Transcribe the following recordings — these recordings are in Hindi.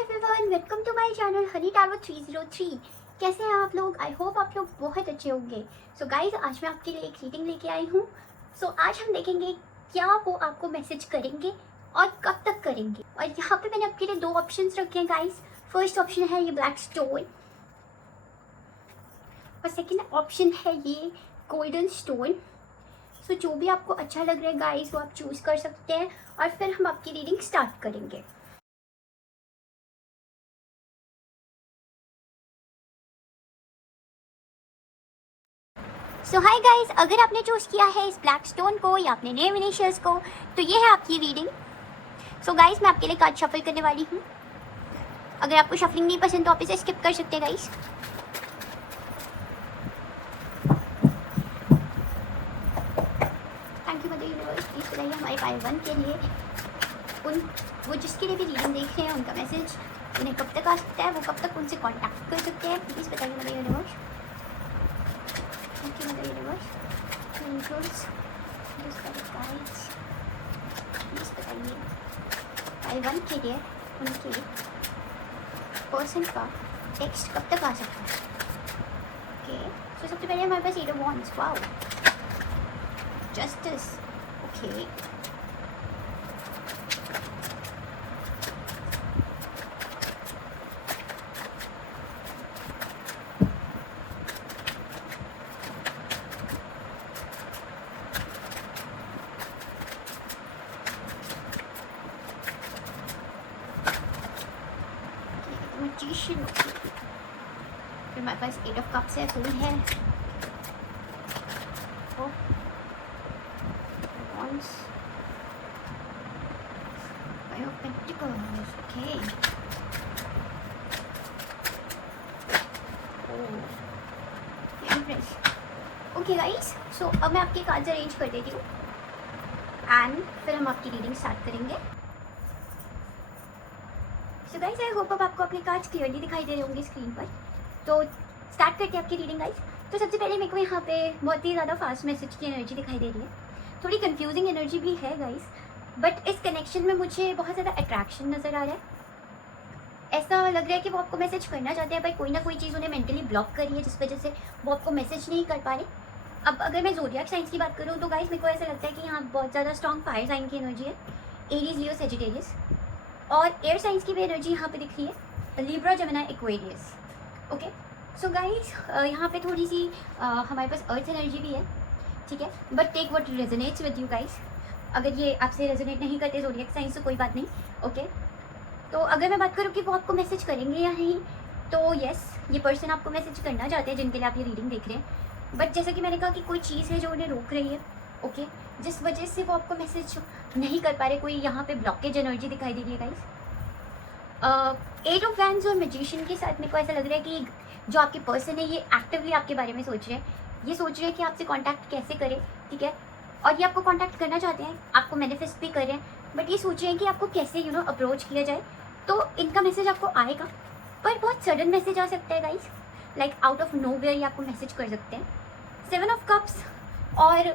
Everyone, welcome to my channel honey tarot 303। कैसे हैं आप लोग? आई होप आप लोग बहुत अच्छे होंगे। सो गाइज, आज मैं आपके लिए एक रीडिंग लेके आई हूँ। सो आज हम देखेंगे क्या वो आपको मैसेज करेंगे और कब तक करेंगे। और यहाँ पे मैंने आपके लिए दो ऑप्शंस रखे हैं गाइज। फर्स्ट ऑप्शन है ये ब्लैक स्टोन और सेकेंड ऑप्शन है ये गोल्डन स्टोन। सो जो भी आपको अच्छा लग रहा है गाइज, वो आप चूज कर सकते हैं और फिर हम आपकी रीडिंग स्टार्ट करेंगे। सो हाय गाइस, अगर आपने चूज किया है इस ब्लैक स्टोन को या अपने नेम इनिशियल्स को, तो ये है आपकी रीडिंग। सो गाइस, मैं आपके लिए कार्ड शफल करने वाली हूँ। अगर आपको शफलिंग नहीं पसंद तो आप इसे स्किप कर सकते हैं guys. Thank you mother universe. Please बताइए हमारे पार्ट 1 के लिए वो जिसके लिए भी रीडिंग देख रहे हैं उनका मैसेज उन्हें कब तक आ सकता है, वो कब तक उनसे कॉन्टैक्ट कर सकते हैं। प्लीज़ बताइए mother universe. Thank you mother universe. Please बताइए पार्ट 1 के लिए उनके पर्सन का टेक्स्ट कब तक आ सकता है। ओके, सो सबसे पहले हमारे पास 8 of wands. Wow, justice. Okay, magician. फिर हमारे पास 8 ऑफ कप्स है, फूल है, wands, Five of Pentacles. Okay. Empress. Okay guys, so अब मैं आपके कार्ड्स अरेंज कर देती हूँ एंड फिर हम आपकी रीडिंग स्टार्ट करेंगे। सो गाइस, आई होप अब आपको अपने कार्ड्स क्लियरली दिखाई दे रहे होंगे स्क्रीन पर। तो स्टार्ट करते हैं आपकी रीडिंग गाइस। तो सबसे पहले मेरे को यहाँ पे बहुत ही ज़्यादा फास्ट मैसेज की एनर्जी दिखाई दे रही है। थोड़ी कंफ्यूजिंग एनर्जी भी है गाइस, बट इस कनेक्शन में मुझे बहुत ज़्यादा अट्रैक्शन नज़र आ रहा है। ऐसा लग रहा है कि वो आपको मैसेज करना चाहते हैं, बट कोई ना कोई चीज़ उन्हें मेंटली ब्लॉक कर रही है, जिस वजह से वो आपको मैसेज नहीं कर पा रहे। अब अगर मैं ज़ोडिएक साइंस की बात करूँ तो गाइस, मेरे को ऐसा लगता है कि यहाँ बहुत ज़्यादा स्ट्रॉन्ग फायर साइन की एनर्जी है, एरीज, लियो, सेजिटेरियस। और एयर साइंस की भी एनर्जी यहाँ पे दिख रही है, Libra, Gemini, Aquarius. Okay, so guys, यहाँ पे थोड़ी सी हमारे पास अर्थ एनर्जी भी है, ठीक है, but take what resonates with you guys. अगर ये आपसे रेजोनेट नहीं करते ज़ोडिएक साइंस तो कोई बात नहीं। ओके, तो अगर मैं बात करूँ कि वो आपको मैसेज करेंगे या नहीं, तो येस, ये पर्सन आपको मैसेज करना चाहते हैं जिनके लिए आप ये रीडिंग देख रहे हैं। बट जैसा कि मैंने कहा कि कोई चीज़ है जो उन्हें रोक रही है, ओके, जिस वजह से वो आपको मैसेज नहीं कर पा रहे। कोई यहाँ पे ब्लॉकेज एनर्जी दिखाई दे रही है गाइस। 8 ऑफ वैंड्स और मैजिशियन के साथ मेरे को ऐसा लग रहा है कि जो आपके पर्सन है ये एक्टिवली आपके बारे में सोच रहे हैं। ये सोच रहे हैं कि आपसे कांटेक्ट कैसे करें, ठीक है, और ये आपको कांटेक्ट करना चाहते हैं, आपको मैनिफेस्ट भी कर रहे हैं, बट ये सोच रहे हैं कि आपको कैसे अप्रोच किया जाए। तो इनका मैसेज आपको आएगा, पर बहुत सडन मैसेज आ सकता है guys, like out of nowhere ये आपको मैसेज कर सकते हैं। 7 ऑफ कप्स और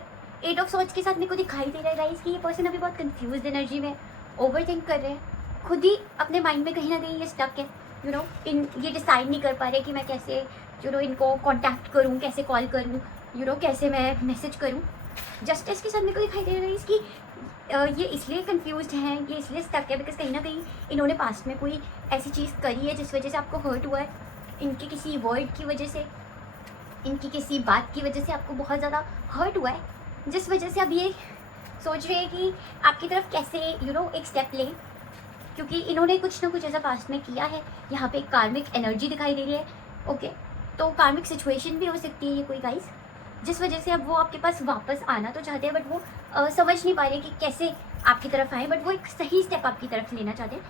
8 ऑफ सॉर्ड्स के साथ मेरे को दिखाई दे रहा है गाइस कि ये पर्सन अभी बहुत कंफ्यूज एनर्जी में ओवर थिंक कर रहे हैं, खुद ही अपने माइंड में कहीं ना कहीं ये स्टक है। ये डिसाइड नहीं कर पा रहे कि मैं कैसे इनको कांटेक्ट करूं, कैसे कॉल करूं, कैसे मैं मैसेज करूं। जस्टिस के साथ मेरे को दिखाई दे रहा है कि ये इसलिए कंफ्यूज्ड हैं, ये इसलिए स्टक है बिकॉज कहीं ना कहीं इन्होंने पास्ट में कोई ऐसी चीज़ करी है जिस वजह से आपको हर्ट हुआ है। इनके किसी वर्ड की वजह से, इनकी किसी बात की वजह से आपको बहुत ज़्यादा हर्ट हुआ है, जिस वजह से अब ये सोच रहे हैं कि आपकी तरफ कैसे एक स्टेप लें, क्योंकि इन्होंने कुछ ना कुछ ऐसा पास्ट में किया है। यहाँ पे एक कार्मिक एनर्जी दिखाई दे रही है। ओके, तो कार्मिक सिचुएशन भी हो सकती है ये कोई गाइस, जिस वजह से अब वो आपके पास वापस आना तो चाहते हैं, बट वो समझ नहीं पा रहे कि कैसे आपकी तरफ आए, बट वो एक सही स्टेप आपकी तरफ लेना चाहते हैं।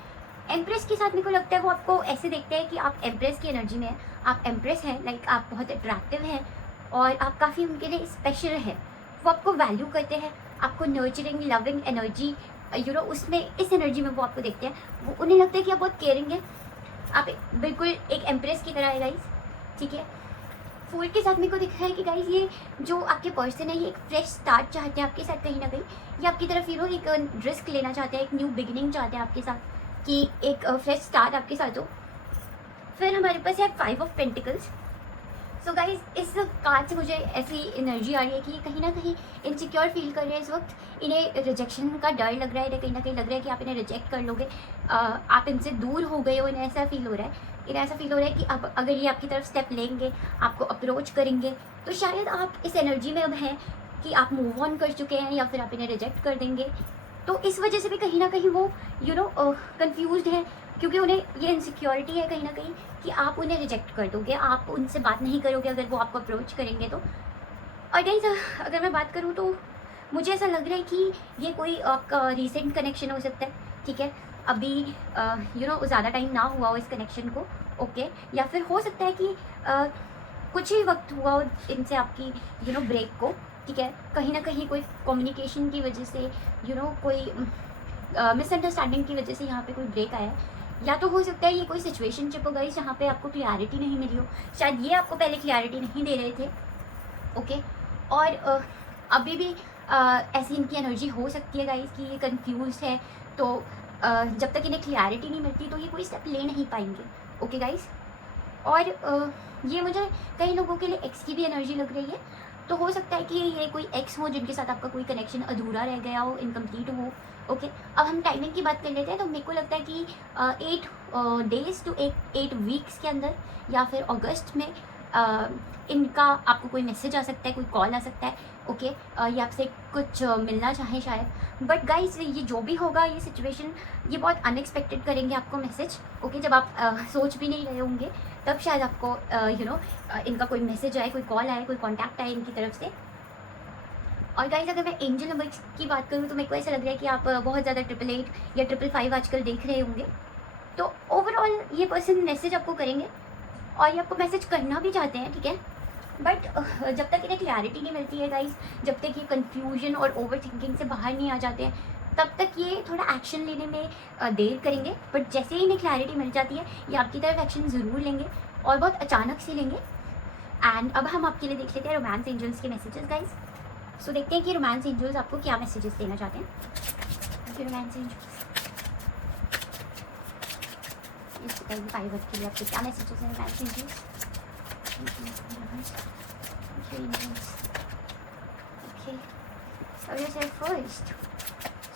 एम्प्रेस के साथ मेरे को लगता है वो आपको ऐसे देखते हैं कि आप एम्प्रेस की एनर्जी में हैं, आप एम्प्रेस हैं, लाइक आप बहुत अट्रैक्टिव हैं और आप काफ़ी उनके लिए स्पेशल है। वो आपको वैल्यू करते हैं, आपको नर्चरिंग, लविंग एनर्जी उसमें, इस एनर्जी में वो आपको देखते हैं। वो उन्हें लगता है कि आप बहुत केयरिंग है, आप बिल्कुल एक एम्प्रेस की तरह है गाइस, ठीक है। फूल के साथ मेरे को दिख रहा है कि गाइस ये जो आपके पर्सन है ये एक फ्रेश स्टार्ट चाहते हैं आपके साथ, कहीं ना कहीं ये आपकी तरफ एक रिस्क लेना चाहते हैं, एक न्यू बिगिनिंग चाहते हैं आपके साथ, कि एक फ्रेश स्टार्ट आपके साथ हो। फिर हमारे पास है 5 ऑफ पेंटिकल्स। सो गाइज इस कार्ड से मुझे ऐसी एनर्जी आ रही है कि ये कहीं ना कहीं इनसिक्योर फील कर रहे हैं इस वक्त। इन्हें रिजेक्शन का डर लग रहा है, इन्हें कहीं ना कहीं लग रहा है कि आप इन्हें रिजेक्ट कर लोगे, आप इनसे दूर हो गए हो। इन्हें ऐसा फील हो रहा है, इन्हें ऐसा फील हो रहा है कि अब अगर ये आपकी तरफ स्टेप लेंगे, आपको अप्रोच करेंगे, तो शायद आप इस एनर्जी में अब हैं कि आप मूव ऑन कर चुके हैं या फिर आप इन्हें रिजेक्ट कर देंगे। तो इस वजह से भी कहीं ना कहीं वो कंफ्यूज्ड है, क्योंकि उन्हें ये इनसिक्योरिटी है कहीं ना कहीं कि आप उन्हें रिजेक्ट कर दोगे, आप उनसे बात नहीं करोगे अगर वो आपको अप्रोच करेंगे तो। और गाइस अगर मैं बात करूँ तो मुझे ऐसा लग रहा है कि ये कोई आपका रीसेंट कनेक्शन हो सकता है, ठीक है, अभी ज़्यादा टाइम ना हुआ हो इस कनेक्शन को, ओके। या फिर हो सकता है कि कुछ ही वक्त हुआ हो इनसे आपकी ब्रेक को, ठीक है। कहीं ना कहीं कोई कम्युनिकेशन की वजह से कोई मिसअंडरस्टैंडिंग की वजह से यहाँ पे कोई ब्रेक आया है। या तो हो सकता है ये कोई सिचुएशनशिप हो गई जहाँ पे आपको क्लैरिटी नहीं मिली हो, शायद ये आपको पहले क्लैरिटी नहीं दे रहे थे, ओके। और अभी भी ऐसी इनकी एनर्जी हो सकती है गाइस कि ये कंफ्यूज है, तो जब तक इन्हें क्लैरिटी नहीं मिलती तो ये कोई स्टेप ले नहीं पाएंगे, ओके गाइस। और ये मुझे कई लोगों के लिए एक्स की भी एनर्जी लग रही है, तो हो सकता है कि ये कोई एक्स हो जिनके साथ आपका कोई कनेक्शन अधूरा रह गया हो, इनकम्प्लीट हो, ओके। अब हम टाइमिंग की बात कर लेते हैं, तो मेरे को लगता है कि 8 डेज टू 8 वीक्स के अंदर या फिर अगस्त में इनका आपको कोई मैसेज आ सकता है, कोई कॉल आ सकता है, ओके। ये आपसे कुछ मिलना चाहे शायद। बट गाइस ये जो भी होगा, ये सिचुएशन ये बहुत अनएक्सपेक्टेड करेंगे आपको मैसेज, ओके। जब आप सोच भी नहीं रहे होंगे तब शायद आपको इनका कोई मैसेज आए, कोई कॉल आए, कोई कॉन्टैक्ट आए इनकी तरफ से। और गाइस अगर मैं एंजल नंबर की बात करूँ तो मेरे को ऐसा लग रहा है कि आप बहुत ज़्यादा 888 या 555 आजकल देख रहे होंगे। तो ओवरऑल ये पर्सन मैसेज आपको करेंगे और ये आपको मैसेज करना भी चाहते हैं, ठीक है। बट जब तक इन्हें क्लैरिटी नहीं मिलती है गाइस, जब तक ये कन्फ्यूजन और ओवर थिंकिंग से बाहर नहीं आ जाते हैं, तब तक ये थोड़ा एक्शन लेने में देर करेंगे। बट जैसे ही इन्हें क्लैरिटी मिल जाती है, ये आपकी तरफ एक्शन ज़रूर लेंगे और बहुत अचानक से लेंगे। एंड अब हम आपके लिए देख लेते हैं रोमांस एंजल्स के मैसेजेस गाइस। सो देखते हैं कि रोमांस एंजल्स आपको क्या मैसेजेस देना चाहते हैं। रोमांस एंजल्स इस पाइवट के लिए आपके क्या मैसेजेस हैं romance angels? Okay, yourself first.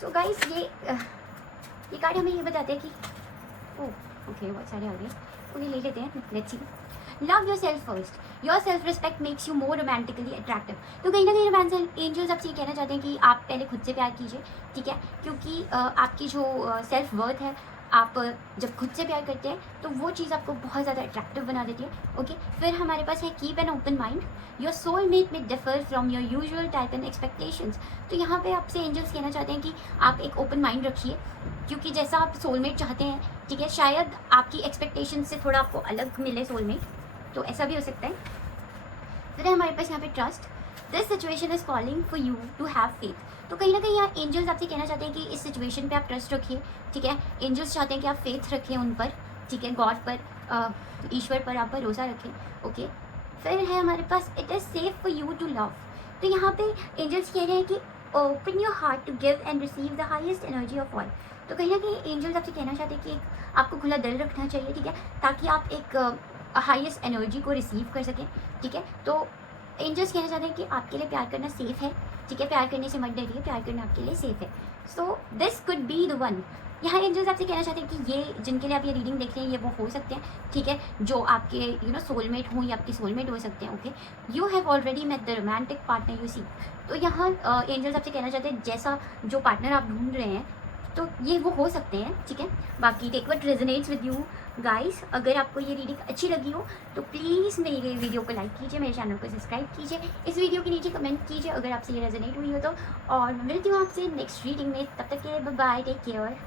So guys ये कार्ड हमें ये बताते हैं कि ओके बहुत सारे आ गए, ओके ले लेते हैं, let's see. Love your self first, your self respect makes you more romantically attractive. तो कहीं ना कहीं रोमांस एंजल्स आपसे ये कहना चाहते हैं कि आप पहले खुद से प्यार कीजिए, ठीक है, क्योंकि आपकी जो सेल्फ वर्थ है, आप जब खुद से प्यार करते हैं तो वो चीज़ आपको बहुत ज़्यादा अट्रैक्टिव बना देती है, ओके। फिर हमारे पास है keep an open mind, your soul mate में differ from your usual type and expectations. तो यहाँ पे आपसे एंजल्स कहना चाहते हैं कि आप एक ओपन माइंड रखिए, क्योंकि जैसा आप सोलमेट चाहते हैं, ठीक है, शायद आपकी एक्सपेक्टेशन से थोड़ा आपको अलग मिले सोलमेट, तो ऐसा भी हो सकता है। फिर हमारे पास यहाँ पे trust, this situation is calling for you to have faith. तो कहीं ना कहीं यहाँ एंजल्स आपसे कहना चाहते हैं कि इस सिचुएशन पे आप ट्रस्ट रखिए, ठीक है। एंजल्स चाहते हैं कि आप फेथ रखें उन पर, ठीक है, गॉड पर, ईश्वर पर आप भरोसा रखें, ओके। फिर है हमारे पास it is safe for you to love. तो यहाँ पे एंजल्स कह रहे हैं कि open your heart to give and receive the highest energy of all. तो कहीं ना कहीं एंजल्स आपसे कहना चाहते हैं कि आपको खुला दिल रखना चाहिए, ठीक है, ताकि आप एक हाईएस्ट एनर्जी को रिसीव कर सकें, ठीक है। तो एंजल्स कहना चाहते हैं कि आपके लिए प्यार करना सेफ़ है, ठीक है, प्यार करने से मत डरिए, प्यार करना आपके लिए सेफ़ है। So this could be the one. यहाँ एंजल्स आपसे कहना चाहते हैं कि ये जिनके लिए आप ये रीडिंग देख रहे हैं, ये वो हो सकते हैं, ठीक है, जो आपके सोलमेट हों या आपके सोलमेट हो सकते हैं, okay. You have already met the romantic partner you see. तो यहाँ एंजल्स आपसे कहना चाहते हैं जैसा जो पार्टनर आप ढूंढ रहे हैं, तो ये वो हो सकते हैं, ठीक है। बाकी take what resonates with you guys. अगर आपको ये रीडिंग अच्छी लगी हो तो प्लीज़ मेरे वीडियो को लाइक कीजिए, मेरे चैनल को सब्सक्राइब कीजिए, इस वीडियो के नीचे कमेंट कीजिए अगर आपसे ये रेजोनेट हुई हो तो। और मैं मिलती हूँ आपसे नेक्स्ट रीडिंग में, तब तक के लिए bye bye, take care.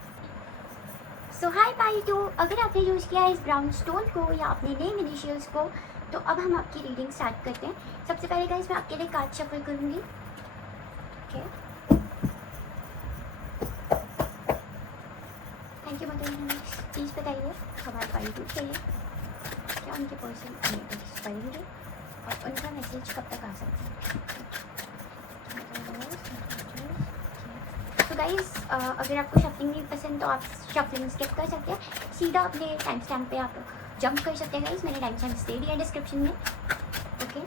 So hi bye to, अगर आपने यूज़ किया है इस ब्राउन स्टोन को या अपने नेम इनिशियल्स को, तो अब हम आपकी रीडिंग स्टार्ट करते हैं। सबसे पहले गाइस मैं आपके लिए कार्ड शफल करूँगी, okay. Thank you mother, please बताइए हमारे पाई टू के लिए क्या उनके पर्सन पढ़ेंगे और उनका मैसेज कब तक आ सकता है। सो गाइस अगर आपको शफलिंग नहीं पसंद तो आप शफलिंग स्किप कर सकते हैं, सीधा अपने टाइम स्टैम्प पे आप जंप कर सकते हैं गाइस। मैंने टाइम स्टैम्प दे दिया डिस्क्रिप्शन में, ओके।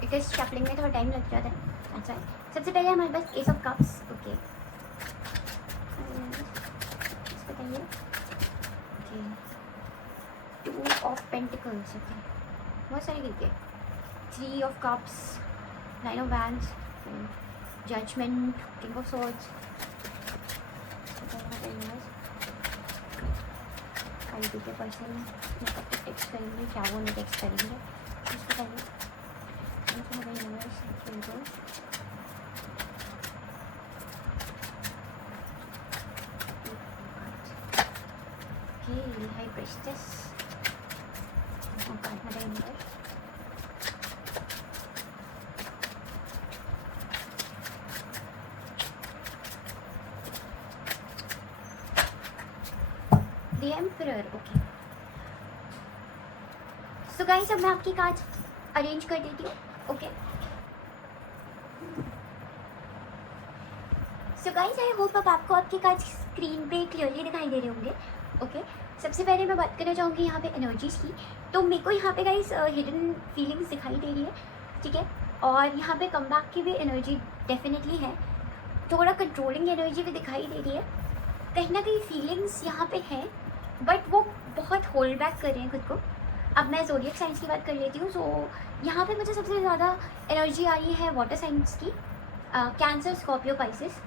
बिकॉज शफलिंग में थोड़ा टाइम लग जाता है। अच्छा, सबसे पहले हमारे पास एस ऑफ कप्स, ओके। बताइए, okay. Two of pentacles, okay, बहुत सारे गिर 3 of cups, 9 of wands, judgement, king of swords, काइटी के पर्सन मेकअप पे टेक्स्ट करेंगे, क्या वो नहीं टेक्स्ट करेंगे, उसको पहले high प्रेस्टेस the emperor, okay. So guys अब मैं आपकी कार्ड अरेंज कर देती हूँ, okay. So guys I hope अब आपको आपके कार्ड स्क्रीन पे क्लियरली दिखाई दे रहे होंगे, ओके। सबसे पहले मैं बात करना चाहूँगी यहाँ पे एनर्जीज़ की। तो मेरे को यहाँ पे गाइस हिडन फीलिंग्स दिखाई दे रही है, ठीक है। और यहाँ पे कमबैक की भी एनर्जी डेफिनेटली है, थोड़ा कंट्रोलिंग एनर्जी भी दिखाई दे रही है। कहीं ना कहीं फीलिंग्स यहाँ पे है, बट वो बहुत होल्ड बैक कर रहे हैं खुद को। अब मैं ज़ोडिएक साइंस की बात कर लेती हूँ। सो यहाँ पे मुझे सबसे ज़्यादा एनर्जी आ रही है वाटर साइंस की, कैंसर, स्कॉर्पियो, पाइसेस।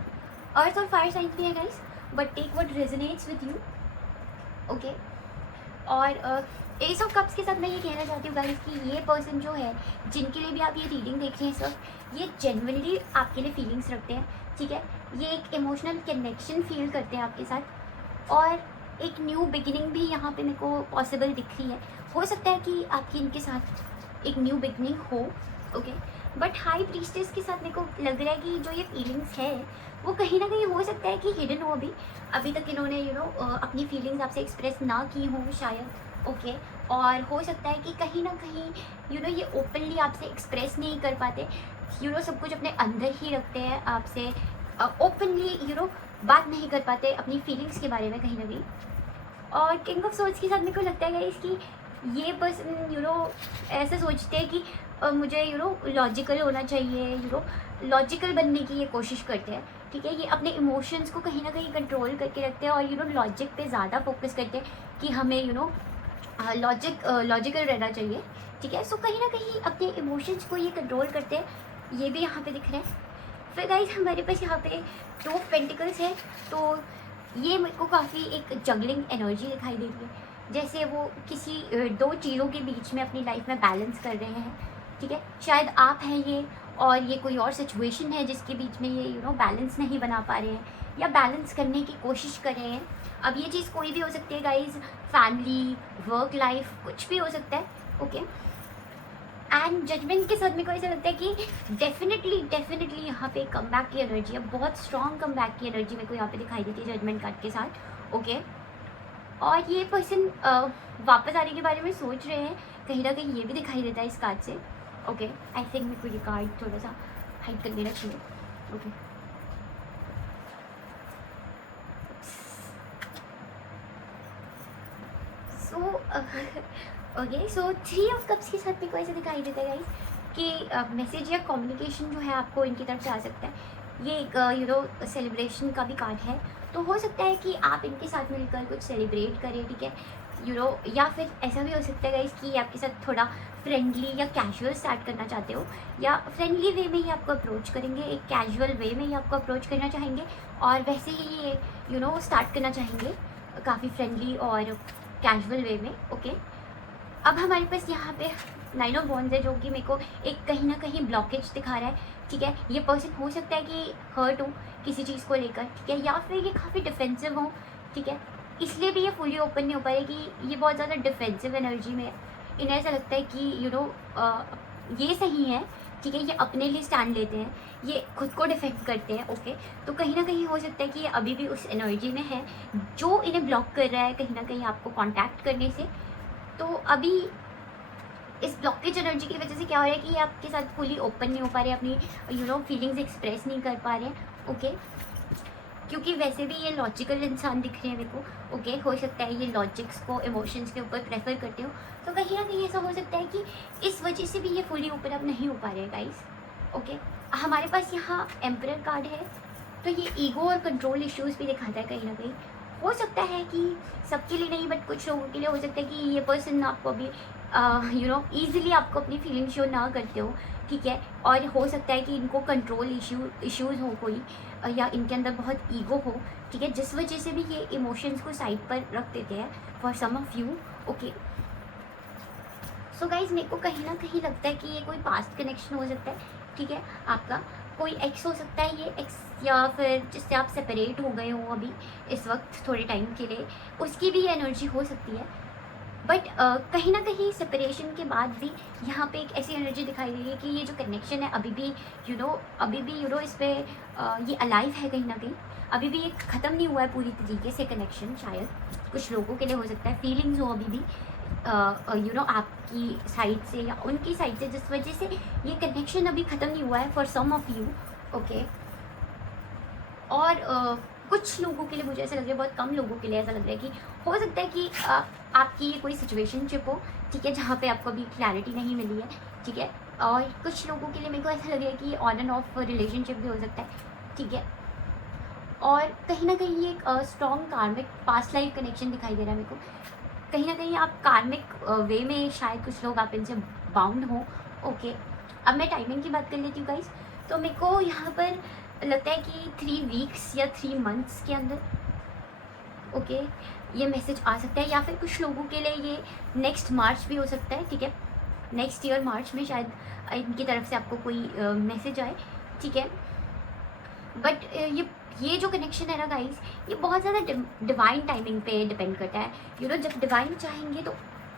अर्थ और फायर साइंस भी है guys, but take what resonates with you, okay. और एस ऑफ कप्स के साथ मैं ये कहना चाहती हूँ गाइस कि ये पर्सन जो है, जिनके लिए भी आप ये रीडिंग देख रहे हैं सब, ये जेन्युइनली आपके लिए फीलिंग्स रखते हैं, ठीक है। ये एक इमोशनल कनेक्शन फील करते हैं आपके साथ, और एक न्यू बिगिनिंग भी यहाँ पे मेरे को पॉसिबल दिख रही है। हो सकता है कि आपकी इनके साथ एक न्यू बिगिनिंग हो, ओके। बट हाई प्रीस्टेस के साथ मेरे को लग रहा है कि जो ये फीलिंग्स है वो कहीं ना कहीं हो सकता है कि हिडन हो अभी तक इन्होंने अपनी फीलिंग्स आपसे एक्सप्रेस ना की हो शायद, ओके। और हो सकता है कि कहीं ना कहीं ये ओपनली आपसे एक्सप्रेस नहीं कर पाते, सब कुछ अपने अंदर ही रखते हैं, आपसे ओपनली बात नहीं कर पाते अपनी फीलिंग्स के बारे में कहीं ना कहीं। और किंग ऑफ सोर्ड्स के साथ मेरे को लगता है गाइस कि ये पर्सन ऐसे सोचते हैं कि मुझे लॉजिकल होना चाहिए, लॉजिकल बनने की ये कोशिश करते हैं, ठीक है। ये अपने इमोशंस को कहीं ना कहीं कंट्रोल करके रखते हैं और लॉजिक पे ज़्यादा फोकस करते हैं कि हमें लॉजिकल रहना चाहिए, ठीक है। सो कहीं ना कहीं अपने इमोशंस को ये कंट्रोल करते हैं, ये भी यहाँ पे दिख रहे हैं। फिर गाइस हमारे पास यहाँ पे 2 पेंटिकल्स है, तो ये मेरे को काफ़ी एक जगलिंग एनर्जी दिखाई दे रही है, जैसे वो किसी 2 चीज़ों के बीच में अपनी लाइफ में बैलेंस कर रहे हैं, ठीक है। शायद आप हैं ये, और ये कोई और सिचुएशन है जिसके बीच में ये बैलेंस नहीं बना पा रहे हैं या बैलेंस करने की कोशिश कर रहे हैं। अब ये चीज़ कोई भी हो सकती है गाइज, फैमिली, वर्क लाइफ, कुछ भी हो सकता है, ओके। एंड जजमेंट के साथ मेरे को ऐसा लगता है कि डेफिनेटली यहाँ पे कम बैक की एनर्जी है, बहुत स्ट्रॉन्ग कम बैक की एनर्जी मेरे को यहाँ पे दिखाई देती है जजमेंट कार्ड के साथ, ओके। और ये पर्सन वापस आने के बारे में सोच रहे हैं, कहीं ना कहीं ये भी दिखाई देता है इस कार्ड से, ओके। आई थिंक मेरे को ये कार्ड थोड़ा सा हाइड कर देना चाहिए, ओके। सो 3 ऑफ कप्स के साथ मेरे को ऐसे दिखाई देता है गाइस कि मैसेज या कम्युनिकेशन जो है आपको इनकी तरफ से आ सकता है। ये एक सेलिब्रेशन का भी कार्ड है, तो हो सकता है कि आप इनके साथ मिलकर कुछ सेलिब्रेट करें, ठीक है। या फिर ऐसा भी हो सकता है गाइस कि आपके साथ थोड़ा फ्रेंडली या कैजुअल स्टार्ट करना चाहते हो, या फ्रेंडली वे में ही आपको अप्रोच करेंगे, एक कैजुअल वे में ही आपको अप्रोच करना चाहेंगे, और वैसे ही ये स्टार्ट करना चाहेंगे काफ़ी फ्रेंडली और कैजुअल वे में, ओके। अब हमारे पास यहाँ पे 9 ऑफ वॉन्ड्स है, जो कि मेरे को एक कहीं ना कहीं ब्लॉकेज दिखा रहा है, ठीक है। ये पर्सन हो सकता है कि हर्ट हो किसी चीज़ को लेकर, ठीक है, या फिर ये काफ़ी डिफेंसिव हो, ठीक है। इसलिए भी ये फुली ओपन नहीं हो पा रही कि ये बहुत ज़्यादा डिफेंसिव एनर्जी में है। इन्हें ऐसा लगता है कि ये सही है, ठीक है, ये अपने लिए स्टैंड लेते हैं, ये खुद को डिफेंड करते हैं, ओके। तो कहीं ना कहीं हो सकता है कि ये अभी भी उस एनर्जी में है जो इन्हें ब्लॉक कर रहा है कहीं ना कहीं आपको कांटेक्ट करने से। तो अभी इस ब्लॉकेज एनर्जी की वजह से क्या हो रहा है कि आपके साथ फुली ओपन नहीं हो पा रहे, अपनी फीलिंग्स एक्सप्रेस नहीं कर पा रहे हैं, ओके। क्योंकि वैसे भी ये लॉजिकल इंसान दिख रहे हैं मेरे को। ओके, हो सकता है ये लॉजिक्स को इमोशंस के ऊपर प्रेफर करते हो, तो कहीं ना कहीं ऐसा हो सकता है कि इस वजह से भी ये फुली ओपन अप नहीं हो पा रहे हैं गाइस। ओके, हमारे पास यहाँ एम्परर कार्ड है, तो ये ईगो और कंट्रोल इश्यूज भी दिखाता है कहीं ना कहीं। हो सकता है कि सबके लिए नहीं, बट कुछ लोगों के लिए हो सकता है कि ये पर्सन आपको अभी ईजिली आपको अपनी फीलिंग शो ना करते हो, ठीक है। और हो सकता है कि इनको कंट्रोल इश्यूज़ हो कोई, या इनके अंदर बहुत ईगो हो, ठीक है, जिस वजह से भी ये इमोशंस को साइड पर रख देते हैं for some of you. Okay, so guys मेरे को कहीं ना कहीं लगता है कि ये कोई पास्ट कनेक्शन हो सकता है, ठीक है। आपका कोई एक्स हो सकता है, ये एक्स, या फिर जिससे आप सेपरेट हो गए हो अभी इस वक्त थोड़े टाइम के लिए, उसकी भी एनर्जी हो सकती है। बट कहीं ना कहीं सेपरेशन के बाद भी यहाँ पे एक ऐसी एनर्जी दिखाई दे रही है कि ये जो कनेक्शन है अभी भी अभी भी इस पर ये अलाइव है कहीं ना कहीं। अभी भी ये ख़त्म नहीं हुआ है पूरी तरीके से कनेक्शन। शायद कुछ लोगों के लिए हो सकता है फीलिंग्स हो अभी भी आपकी साइड से या उनकी साइड से, जिस वजह से ये कनेक्शन अभी ख़त्म नहीं हुआ है for some of you. Okay, और कुछ लोगों के लिए मुझे ऐसा लग रहा है, बहुत कम लोगों के लिए ऐसा लग रहा है कि हो सकता है कि आपकी ये कोई सिचुएशनशिप हो, ठीक है, जहाँ पे आपको अभी क्लैरिटी नहीं मिली है, ठीक है। और कुछ लोगों के लिए मेरे को ऐसा लग रहा है कि ऑन एंड ऑफ रिलेशनशिप भी हो सकता है, ठीक है। और कहीं ना कहीं ये एक स्ट्रॉन्ग कार्मिक पास्ट लाइफ कनेक्शन दिखाई दे रहा है मेरे को। कहीं ना कहीं आप कार्मिक वे में शायद कुछ लोग आप इनसे बाउंड हो। ओके, अब मैं टाइमिंग की बात कर लेती हूँ गाइस। तो मेरे को यहाँ पर लगता है कि 3 वीक्स या 3 मंथ्स के अंदर ओके ये मैसेज आ सकता है, या फिर कुछ लोगों के लिए ये नेक्स्ट मार्च भी हो सकता है, ठीक है। नेक्स्ट ईयर मार्च में शायद इनकी तरफ से आपको कोई मैसेज आए, ठीक है। बट ये जो कनेक्शन है ना गाइस, ये बहुत ज़्यादा डिवाइन टाइमिंग पे डिपेंड करता है। जब डिवाइन चाहेंगे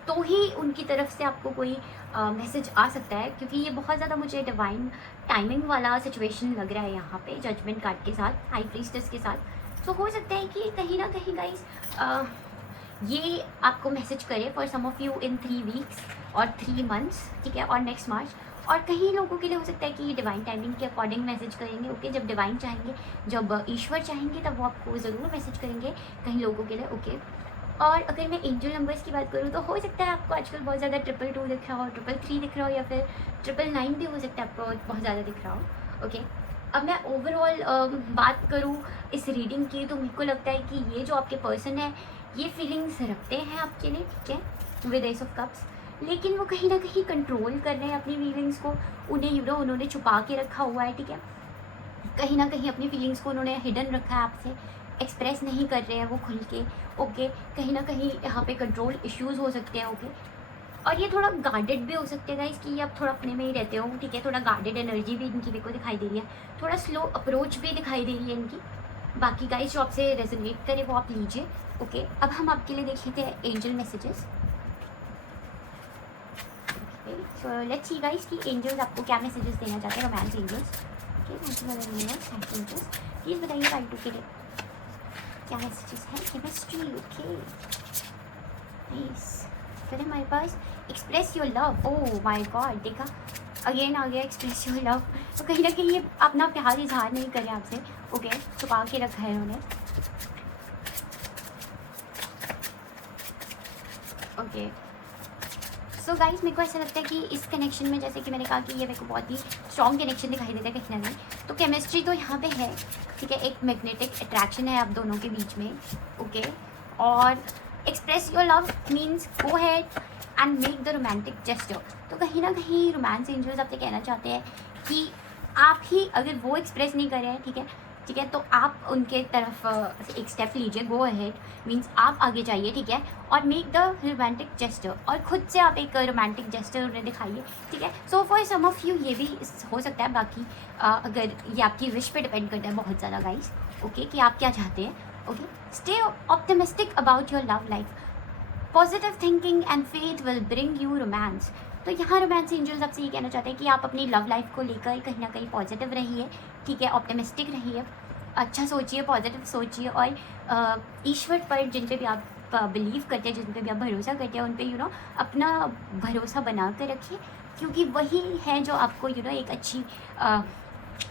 तो ही उनकी तरफ से आपको कोई मैसेज आ सकता है, क्योंकि ये बहुत ज़्यादा मुझे डिवाइन टाइमिंग वाला सिचुएशन लग रहा है यहाँ पे जजमेंट कार्ड के साथ, हाई प्रीस्टेस के साथ। सो हो सकता है कि कहीं ना कहीं गाइस ये आपको मैसेज करे for some of you in 3 weeks और 3 मंथ्स, ठीक है, और नेक्स्ट मार्च। और कहीं लोगों के लिए हो सकता है कि ये डिवाइन टाइमिंग के अकॉर्डिंग मैसेज करेंगे। ओके, जब डिवाइन चाहेंगे, जब ईश्वर चाहेंगे, तब वो आपको ज़रूर मैसेज करेंगे कहीं लोगों के लिए। ओके, और अगर मैं एंजल नंबर्स की बात करूँ तो हो सकता है आपको आजकल बहुत ज़्यादा 222 दिख रहा हो, 333 दिख रहा हो, या फिर 999 भी हो सकता है आपको बहुत ज़्यादा दिख रहा हो। ओके, अब मैं ओवरऑल बात करूँ इस रीडिंग की, तो मेरे को लगता है कि ये जो आपके पर्सन है ये फीलिंग्स रखते हैं आपके लिए, ठीक है, विद एस ऑफ कप्स। लेकिन वो कहीं ना कहीं कंट्रोल कर रहे हैं अपनी फीलिंग्स को, उन्हें उन्होंने छुपा के रखा हुआ है, ठीक है। कहीं ना कहीं अपनी फीलिंग्स को उन्होंने हिडन रखा है आपसे, एक्सप्रेस नहीं कर रहे हैं वो खुल के। ओके, कहीं ना कहीं यहाँ पे कंट्रोल इश्यूज़ हो सकते हैं। ओके, और ये थोड़ा गार्डेड भी हो सकते हैं इसकी, आप थोड़ा अपने में ही रहते हो, ठीक है। थोड़ा गार्डेड एनर्जी भी इनकी मेरे को दिखाई दे रही है, थोड़ा स्लो अप्रोच भी दिखाई दे रही है इनकी। बाकी गाइस जो आपसे रेजोनेट करे वो आप लीजिए। ओके, अब हम आपके लिए देख लेते हैं angel messages. So let's see guys कि एंजल्स आपको क्या मैसेजेस देना चाहते हैं, रोमांस एंजल्स। ओके, प्लीज़ बताइए राइट के लिए क्या मैसेजेस हैं। Chemistry, okay nice. फिर हमारे पास express your love. Oh my God, देखा अगेन आ गया एक्सप्रेस योर लव। तो कहीं ना कहीं ये अपना प्यार इजहार नहीं कर रहे आपसे। ओके, छुपा के रखा है उन्होंने। ओके, सो गाइस मेरे को ऐसा लगता है कि इस कनेक्शन में, जैसे कि मैंने कहा कि ये मेरे को बहुत ही स्ट्रॉन्ग कनेक्शन दिखाई देता है कहीं ना कहीं। तो केमिस्ट्री तो यहाँ पे है, ठीक है, एक मैग्नेटिक अट्रैक्शन है आप दोनों के बीच में। ओके, और express your love means go had and make the romantic gesture. तो कहीं ना कहीं रोमांस एंजल्स आपसे कहना चाहते हैं कि आप ही, अगर वो एक्सप्रेस नहीं कर रहे हैं, ठीक है, तो आप उनके तरफ एक स्टेप लीजिए, गो अहेड मीन्स आप आगे जाइए, ठीक है, और मेक द रोमांटिक जेस्चर, और खुद से आप एक रोमांटिक जेस्चर उन्हें दिखाइए, ठीक है। So for some of you ये भी हो सकता है, बाकी अगर ये आपकी विश पे डिपेंड करता है बहुत ज़्यादा गाइस। ओके, कि आप क्या चाहते हैं। Okay, stay optimistic about your love life, positive thinking and faith will bring you romance. तो यहाँ रोमांस एंजल्स आपसे ये कहना चाहते हैं कि आप अपनी लव लाइफ को लेकर कहीं ना कहीं पॉजिटिव रहिए, ठीक है, ऑप्टिमिस्टिक रहिए, अच्छा सोचिए, पॉजिटिव सोचिए, और ईश्वर पर जिन पे भी आप बिलीव करते हैं, जिन पे भी आप भरोसा करते हैं, उन पे अपना भरोसा बना कर रखिए, क्योंकि वही है जो आपको एक अच्छी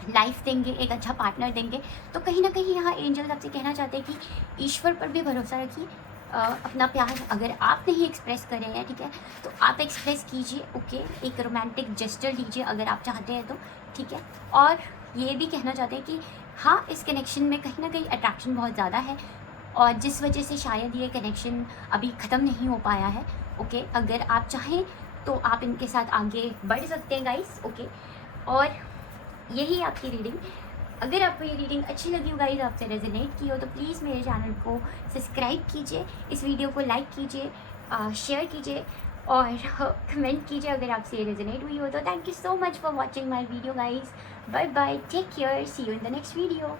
लाइफ देंगे, एक अच्छा पार्टनर देंगे। तो कहीं ना कहीं यहाँ एंजल्स आपसे कहना चाहते हैं कि ईश्वर पर भी भरोसा रखिए। अपना प्यार अगर आप नहीं एक्सप्रेस कर रहे हैं, ठीक है, तो आप एक्सप्रेस कीजिए। ओके, एक रोमांटिक जेस्चर दीजिए अगर आप चाहते हैं तो, ठीक है। और ये भी कहना चाहते हैं कि हाँ, इस कनेक्शन में कहीं ना कहीं अट्रैक्शन बहुत ज़्यादा है, और जिस वजह से शायद ये कनेक्शन अभी ख़त्म नहीं हो पाया है। ओके, अगर आप चाहें तो आप इनके साथ आगे बढ़ सकते हैं गाइस। ओके, और यही आपकी रीडिंग। अगर आपको ये रीडिंग अच्छी लगी हो गाइस, आपसे रेजोनेट की हो, तो प्लीज़ मेरे चैनल को सब्सक्राइब कीजिए, इस वीडियो को लाइक कीजिए, शेयर कीजिए और कमेंट कीजिए अगर आपसे ये रेजोनेट हुई हो तो। Thank you so much for watching my video guys. Bye bye, take care, see you in the next video.